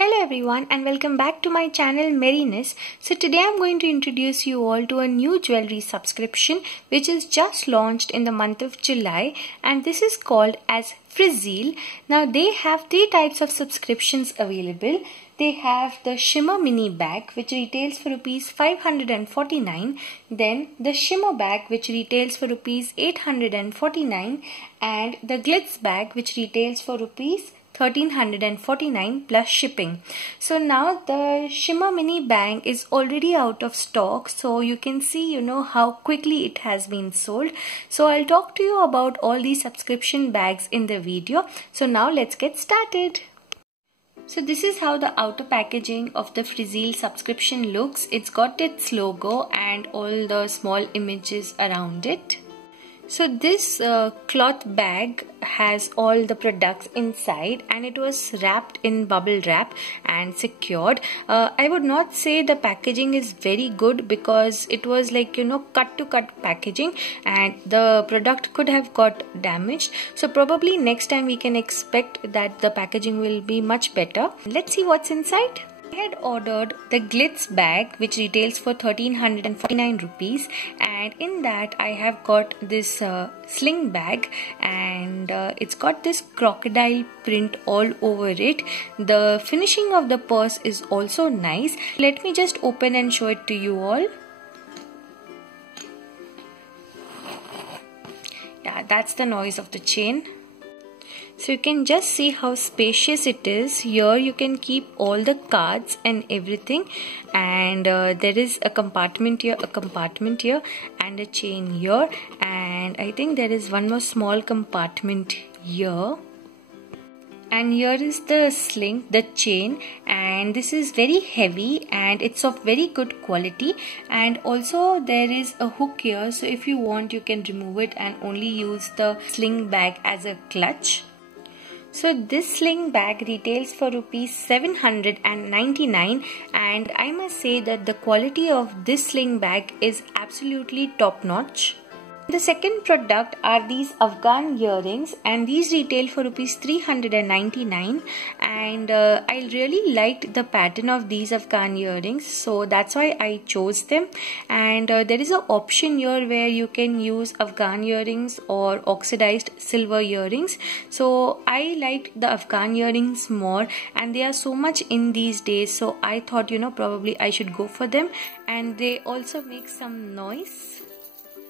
Hello everyone and welcome back to my channel Merriness. So today I'm going to introduce you all to a new jewelry subscription which is just launched in the month of July, and this is called as Frizzeel. Now they have three types of subscriptions available. They have the Shimmer Mini Bag which retails for rupees 549, then the Shimmer Bag which retails for rupees 849, and the Glitz Bag which retails for rupees 1349 plus shipping. So now the Shimmer Mini Bag is already out of stock, so you can see how quickly it has been sold. So I'll talk to you about all these subscription bags in the video. So now let's get started. So this is how the outer packaging of the Frizzeel subscription looks. It's got its logo and all the small images around it. So this cloth bag has all the products inside and it was wrapped in bubble wrap and secured. I would not say the packaging is very good because it was like cut to cut packaging and the product could have got damaged. So probably next time we can expect that the packaging will be much better. Let's see what's inside. I had ordered the Glitz bag which retails for 1349 rupees, and in that I have got this sling bag, and it's got this crocodile print all over it. The finishing of the purse is also nice. Let me just open and show it to you all. Yeah, that's the noise of the chain. So you can just see how spacious it is. Here you can keep all the cards and everything, and there is a compartment here, and a chain here, and I think there is one more small compartment here. And here is the sling, the chain, and this is very heavy and it's of very good quality, and also there is a hook here, so if you want you can remove it and only use the sling bag as a clutch. So this sling bag retails for rupees 799, and I must say that the quality of this sling bag is absolutely top notch. The second product are these Afghan earrings, and these retail for rupees 399, and I really liked the pattern of these Afghan earrings, so that's why I chose them. And there is an option here where you can use Afghan earrings or oxidized silver earrings. So I liked the Afghan earrings more, and they are so much in these days, so I thought probably I should go for them, and they also make some noise.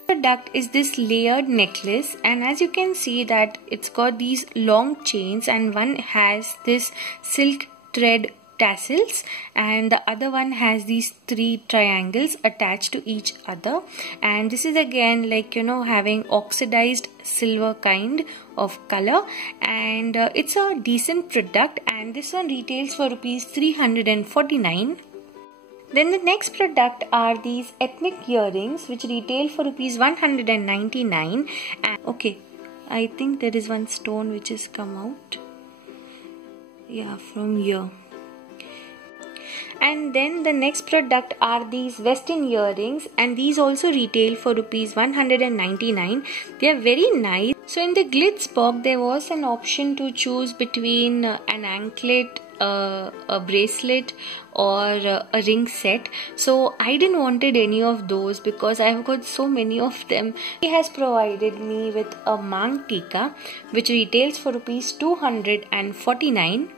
Product is this layered necklace, and as you can see that it's got these long chains, and one has this silk thread tassels and the other one has these three triangles attached to each other, and this is again like having oxidized silver kind of color, and it's a decent product, and this one retails for rupees 349. Then the next product are these ethnic earrings which retail for rupees 199, and okay, I think there is one stone which has come out, yeah, from here. And then the next product are these Western earrings, and these also retail for rupees 199. They are very nice. So in the Glitz box there was an option to choose between an anklet, a bracelet or a ring set. So I didn't wanted any of those because I have got so many of them. He has provided me with a Mang Tika which retails for rupees 249.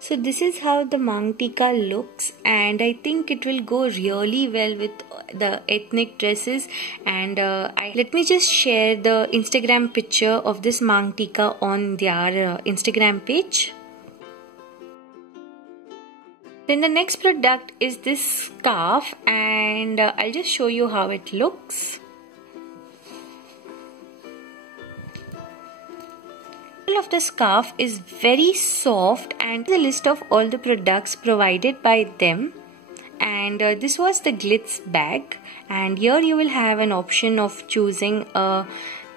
So this is how the Mang Tika looks, and I think it will go really well with the ethnic dresses. And let me just share the Instagram picture of this Mang Tika on their Instagram page. Then the next product is this scarf, and I'll just show you how it looks. Of the scarf is very soft, and the list of all the products provided by them, and this was the Glitz bag, and here you will have an option of choosing a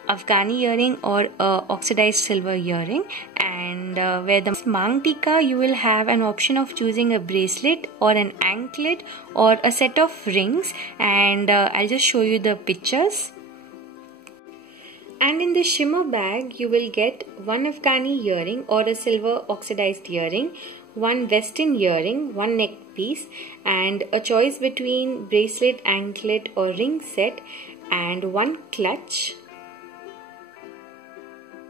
Afghani earring or a oxidized silver earring, and where the Mang Tika you will have an option of choosing a bracelet or an anklet or a set of rings, and I'll just show you the pictures. And in the shimmer bag you will get one Afghani earring or a silver oxidized earring, one western earring, one neck piece, and a choice between bracelet, anklet or ring set, and one clutch.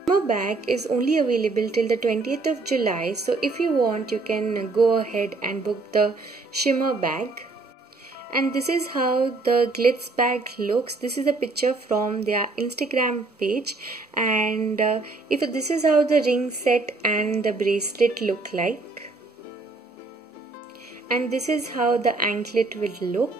Shimmer bag is only available till the 20th of July, so if you want you can go ahead and book the shimmer bag. And this is how the glitz bag looks. This is a picture from their Instagram page, and if this is how the ring set and the bracelet look like, and this is how the anklet will look.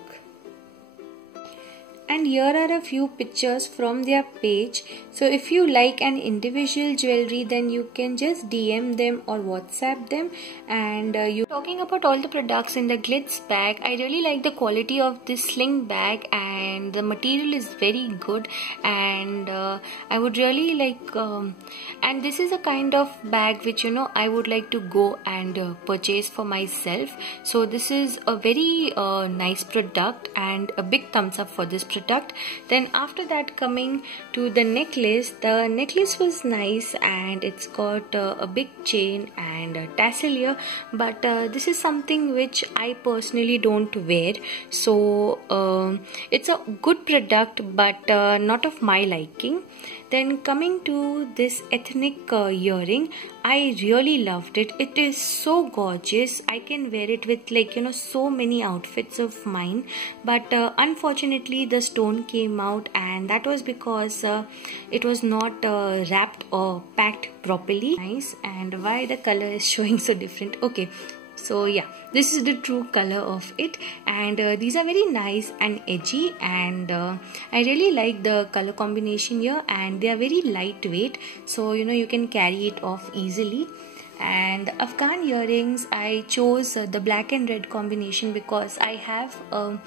And here are a few pictures from their page. So if you like an individual jewelry, then you can just DM them or WhatsApp them. And talking about all the products in the glitz bag, I really like the quality of this sling bag, and the material is very good, and I would really like and this is a kind of bag which I would like to go and purchase for myself. So this is a very nice product, and a big thumbs up for this product. Then after that, coming to the necklace was nice, and it's got a big chain and a tassel here, but this is something which I personally don't wear, so it's a good product but not of my liking. Then coming to this ethnic earring, I really loved it. It is so gorgeous. I can wear it with so many outfits of mine, but unfortunately the stone came out, and that was because it was not wrapped or packed properly. Nice. And why the color is showing so different? Okay, so yeah, this is the true color of it, and these are very nice and edgy, and I really like the color combination here, and they are very lightweight, so you can carry it off easily. And Afghan earrings, I chose the black and red combination because I have a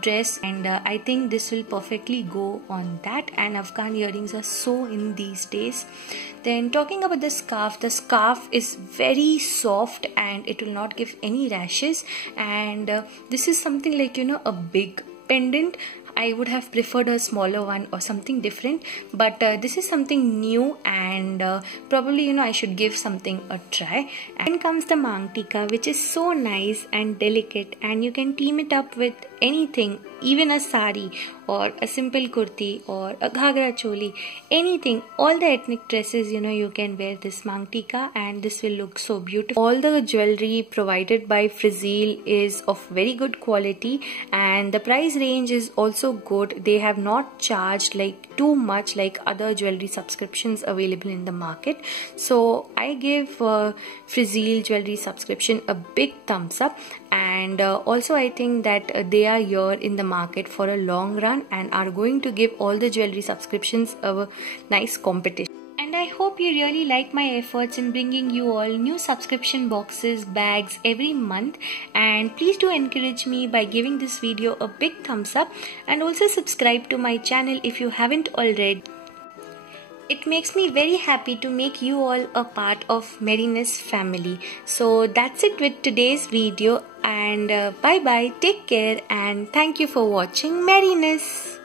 dress, and I think this will perfectly go on that, and Afghan earrings are so in these days. Then talking about the scarf is very soft and it will not give any rashes, and this is something like a big pendant. I would have preferred a smaller one or something different, but this is something new, and probably I should give something a try. And then comes the mangtika, which is so nice and delicate, and you can team it up with anything, even a sari or a simple kurti or a ghagra choli, anything. All the ethnic dresses you can wear this mangtika, and this will look so beautiful. All the jewelry provided by Frizzeel is of very good quality, and the price range is also good. They have not charged too much like other jewelry subscriptions available in the market, so I give Frizzeel jewelry subscription a big thumbs up. And also I think that they are here in the market for a long run and are going to give all the jewelry subscriptions a nice competition. And I hope you really like my efforts in bringing you all new subscription boxes, bags every month, and please do encourage me by giving this video a big thumbs up, and also subscribe to my channel if you haven't already. It makes me very happy to make you all a part of Merriness family. So that's it with today's video, and bye bye, take care, and thank you for watching Merriness.